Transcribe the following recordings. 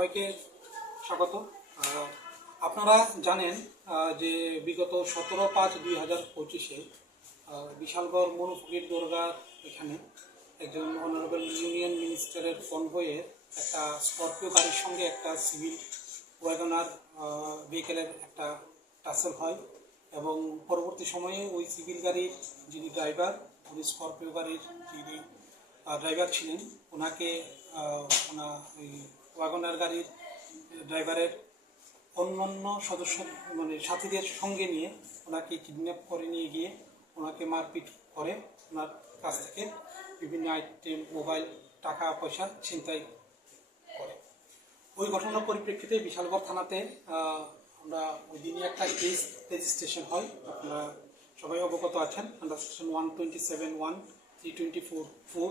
সবাইকে স্বাগত। আপনারা জানেন যে বিগত 17/5/2025 বিশালগড় মনুফকির দরগার এখানে একজন অনারেবল ইউনিয়ন মিনিস্টারের কনভয়ের একটা স্করপিও গাড়ির সঙ্গে একটা সিভিল ওয়াগনার ভেহিকেলের একটা টাসেল হয় এবং পরবর্তী সময়ে ওই সিভিল গাড়ির যিনি ড্রাইভার, উনি স্করপিও গাড়ির যিনি ড্রাইভার ছিলেন, ওনাকে ওই ওয়াগনার গাড়ির ড্রাইভারের অন্যান্য সদস্য মানে সাথীদের সঙ্গে নিয়ে ওনাকে কিডন্যাপ করে নিয়ে গিয়ে ওনাকে মারপিট করে ওনার কাছ থেকে বিভিন্ন আইটেম, মোবাইল, টাকা পয়সা ছিনতাই করে। ওই ঘটনার পরিপ্রেক্ষিতে বিশালগড় থানাতে আমরা ওই দিনই একটা কেস রেজিস্ট্রেশন হয়। আপনারা সবাই অবগত আছেন। আন্ডার সেকশন 127(1), 324(4),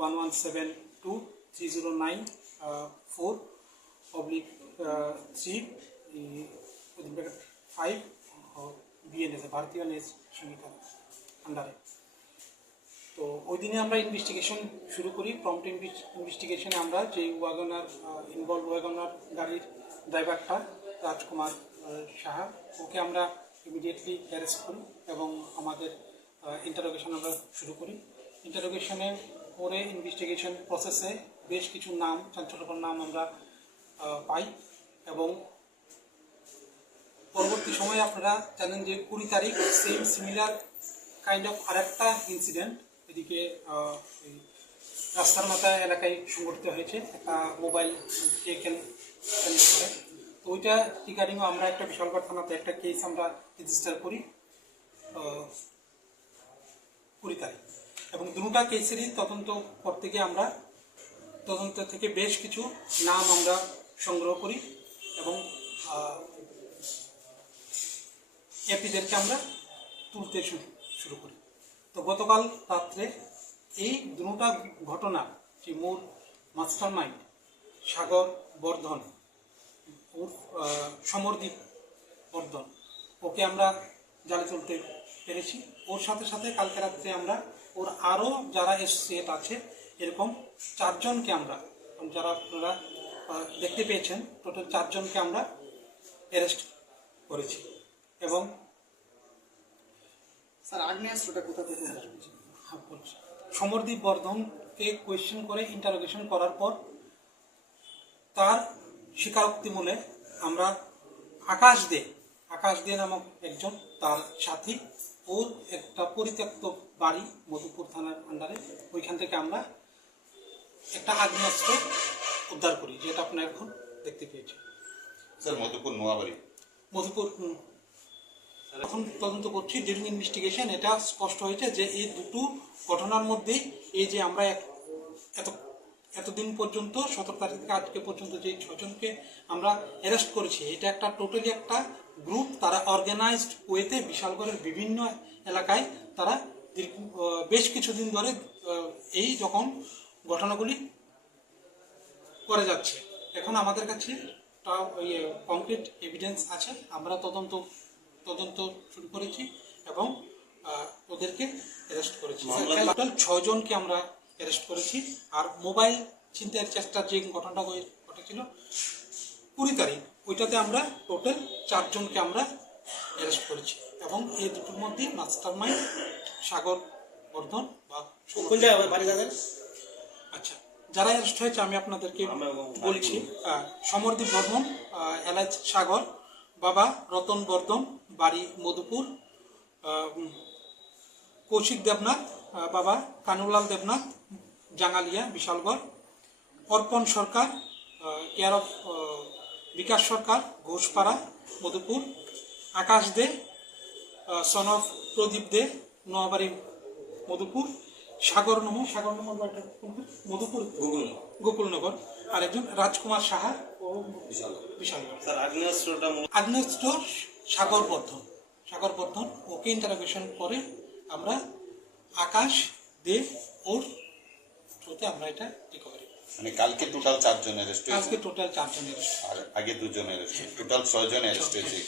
1172/309(4)/3(5) BNS ভারতীয় নেজ সংহিতা আন্ডারে। তো ওই দিনে আমরা ইনভেস্টিগেশন শুরু করি। প্রম্পট ইনভেস্টিগেশনে আমরা যে ওয়াগনার ওয়াগনার গাড়ির ড্রাইভারটা রাজকুমার সাহা, ওকে আমরা ইমিডিয়েটলি অ্যারেস্ট করি এবং আমাদের ইন্টারোগেশন আমরা শুরু করি। ইন্টারোগেশনের পরে ইনভেস্টিগেশন প্রসেসে বেশ কিছু নাম, চাঞ্চল্যকর নাম আমরা পাই এবং পরবর্তী সময়ে আপনারা জানেন যে 20 তারিখ সেম সিমিলার কাইন্ড অফ আরেকটা ইনসিডেন্ট এদিকে রাস্তার মাথায় এলাকায় সংঘটিত হয়েছে, একটা মোবাইল কেন্দ্র করে। তো ওইটা রিগার্ডিংও আমরা একটা বিশালগড় থানাতে একটা কেস আমরা রেজিস্টার করি 20 তারিখ এবং দুটা কেসেরই তদন্ত করতে গিয়ে আমরা তদন্ত থেকে বেশ কিছু নাম আমরা সংগ্রহ করি এবং এপিদেরকে আমরা তুলতে শুরু করি। তো গতকাল রাত্রে এই দুটা ঘটনা, যে মূল মাস্টার মাইন্ড সাগর বর্ধন সমরদীপ বর্ধন, ওকে আমরা জালে তুলতে পেরেছি। ওর সাথে সাথে কালকে রাত্রে আমরা ওর আরও যারা এসোসিয়েট আছে এরকম 4 জনকে আমরা, যারা আপনারা দেখতে পেয়েছেন, টোটাল 4 জনকে আমরা অ্যারেস্ট করেছি এবং স্যার আগ্নেয়াস্ত্রটা কোথা থেকে সমরদীপ বর্ধনকে কোয়েশ্চেন করে ইন্টারোগেশন করার পর তার স্বীকারোক্তি মূলে আমরা আকাশ দে নামক একজন তার সাথী, ওর একটা পরিত্যক্ত বাড়ি মধুপুর থানার আন্ডারে, ওইখান থেকে আমরা একটা আগ্নেয়াস্ত্র উদ্ধার করি, যেটা আপনারা এখন দেখতে পেয়েছেন। স্যার মধুপুর নোয়াবাড়ি মধুপুর এখন তদন্ত করছি। ডিউরিং ইনভেস্টিগেশন এটা স্পষ্ট হয়েছে যে এই দুটো ঘটনার মধ্যেই এই যে আমরা এতদিন পর্যন্ত 17 তারিখ থেকে আজকে পর্যন্ত যে 6 জনকে আমরা অ্যারেস্ট করেছি, এটা একটা টোটালি একটা গ্রুপ, তারা অর্গানাইজড ওয়েতে বিশালগড়ের বিভিন্ন এলাকায় তারা বেশ কিছুদিন ধরে এই রকম ঘটনাগুলি করে যাচ্ছে। এখন আমাদের কাছে কংক্রিট এভিডেন্স আছে, আমরা তদন্ত শুরু করেছি এবং ওদেরকে অ্যারেস্ট করেছি। টোটাল 6 জনকে আমরা অ্যারেস্ট করেছি। আর মোবাইল ছিনতাইয়ের চেষ্টার যে ঘটনাটা ঘটেছিল 20 তারিখ, ওইটাতে আমরা টোটাল 4 জনকে আমরা অ্যারেস্ট করেছি এবং এই দুটোর মধ্যে মাস্টার মাইন্ড সাগর বর্ধন বা আচ্ছা, যারা অ্যারেস্ট হয়েছে আমি আপনাদেরকে বলছি। সমরদীপ বর্ধন, এলাচ সাগর, বাবা রতন বর্ধন, বাড়ি মধুপুর, কৌশিক দেবনাথ, বাবা কানুলাল Debnath, Jangalia Bishalgarh, Arpan Sarkar, care of Bikash Sarkar, Ghoshpara Madhupur, Akash De son of Pradip De, Noabari Madhupur, Sagar number Madhupur Gokulnagar, আর একজন রাজকুমার সাহা ও বিশালগড়। আগ্নেয়াস্ত্র সাগর বর্ধন, ওকে ইন্টারোগেশন করে আমরা আকাশ দে ওর থ্রুতে আমরা এটা রিকভারি। মানে কালকে টোটাল 4 জন অ্যারেস্ট হয়েছে, আজকে টোটাল 4 জন অ্যারেস্ট, আর আগে 2 জন অ্যারেস্ট, টোটাল 6 জন অ্যারেস্ট হয়েছে।